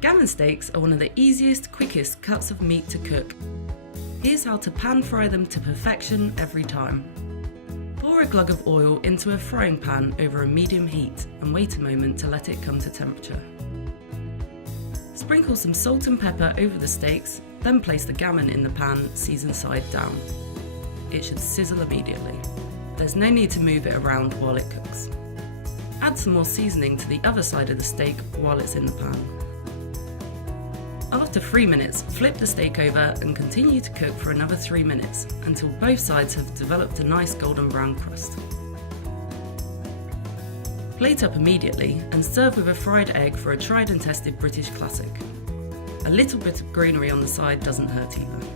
Gammon steaks are one of the easiest, quickest cuts of meat to cook. Here's how to pan fry them to perfection every time. Pour a glug of oil into a frying pan over a medium heat and wait a moment to let it come to temperature. Sprinkle some salt and pepper over the steaks, then place the gammon in the pan, seasoned side down. It should sizzle immediately. There's no need to move it around while it cooks. Add some more seasoning to the other side of the steak while it's in the pan. After 3 minutes, flip the steak over and continue to cook for another 3 minutes until both sides have developed a nice golden brown crust. Plate up immediately and serve with a fried egg for a tried and tested British classic. A little bit of greenery on the side doesn't hurt either.